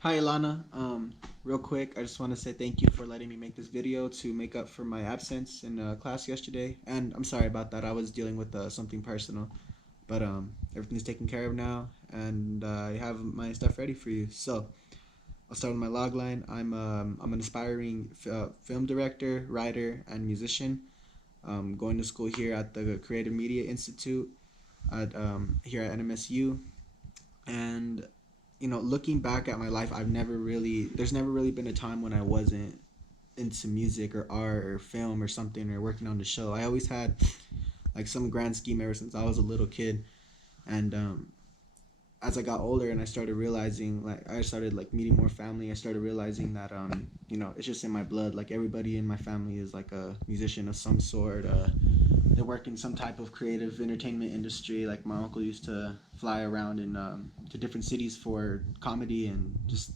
Hi Ilana. Real quick, I just want to say thank you for letting me make this video to make up for my absence in class yesterday. And I'm sorry about that. I was dealing with something personal, but everything's taken care of now, and I have my stuff ready for you. So I'll start with my logline. I'm an aspiring film director, writer, and musician. Going to school here at the Creative Media Institute at here at NMSU, and looking back at my life, there's never really been a time when I wasn't into music or art or film or something or working on the show. I always had like some grand scheme ever since I was a little kid. And as I got older and I started like meeting more family, I started realizing that it's just in my blood. Like everybody in my family is like a musician of some sort. They work in some type of creative entertainment industry. Like my uncle used to fly around in to different cities for comedy, and just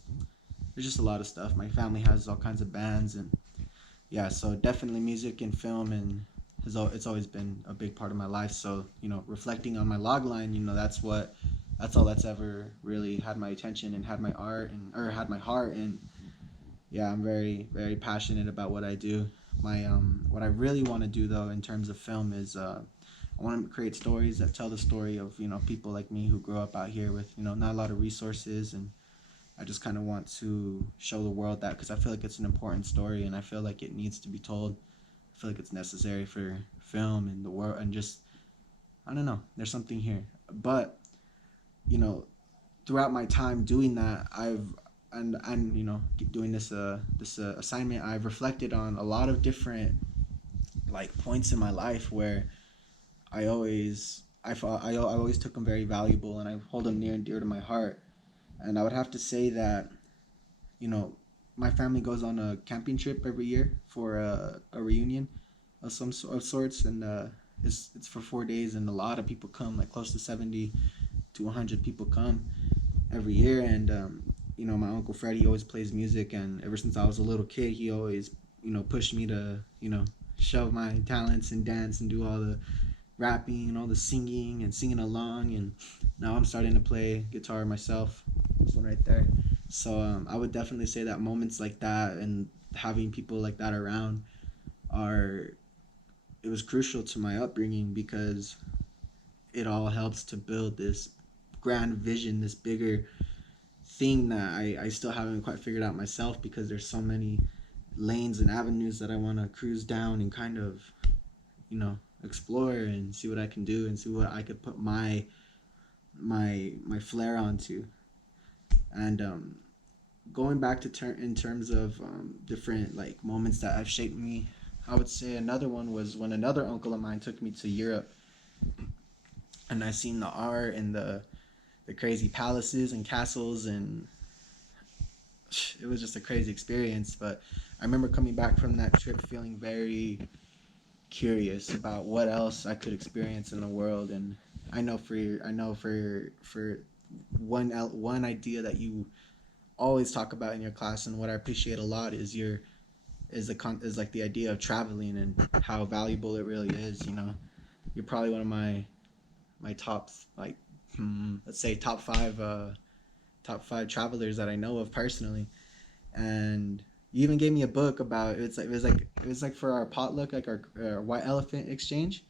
there's just a lot of stuff. My family has all kinds of bands, and yeah, so definitely music and film and it's always been a big part of my life. So reflecting on my log line, that's all that's ever really had my attention and had my art and or had my heart. And yeah, I'm very very passionate about what I do. My what I really want to do though in terms of film is I want to create stories that tell the story of people like me who grew up out here with not a lot of resources. And I just kind of want to show the world that, because I feel like it's an important story and I feel like it needs to be told. I feel like it's necessary for film and the world, and just I don't know, there's something here. But you know throughout my time doing that, and doing this assignment, I've reflected on a lot of different like points in my life where I always took them very valuable, and I hold them near and dear to my heart. And I would have to say that you know my family goes on a camping trip every year for a reunion of sorts. And it's for 4 days, and a lot of people come, like close to 70 to 100 people come every year. And my uncle Freddie always plays music, and ever since I was a little kid, he always pushed me to show my talents and dance and do all the rapping and all the singing and singing along. And now I'm starting to play guitar myself. This one right there. So I would definitely say that moments like that and having people like that around are it was crucial to my upbringing, because it all helps to build this grand vision, this bigger thing that I still haven't quite figured out myself, because there's so many lanes and avenues that I want to cruise down and kind of explore and see what I can do and see what I could put my flair onto. And going back to in terms of different like moments that have shaped me, I would say another one was when another uncle of mine took me to Europe, and I seen the art and the crazy palaces and castles, and it was just a crazy experience. But I remember coming back from that trip feeling very curious about what else I could experience in the world. And I know for one idea that you always talk about in your class, and what I appreciate a lot is is like the idea of traveling and how valuable it really is. You're probably one of my top, like let's say top five travelers that I know of personally. And you even gave me a book about it was like for our potluck, like our white elephant exchange.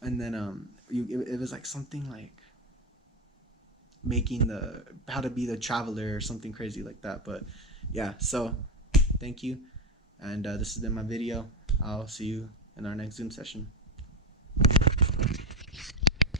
And then it was like something like making the how to be the traveler or something crazy like that. But yeah, so thank you. And this has been my video. I'll see you in our next Zoom session.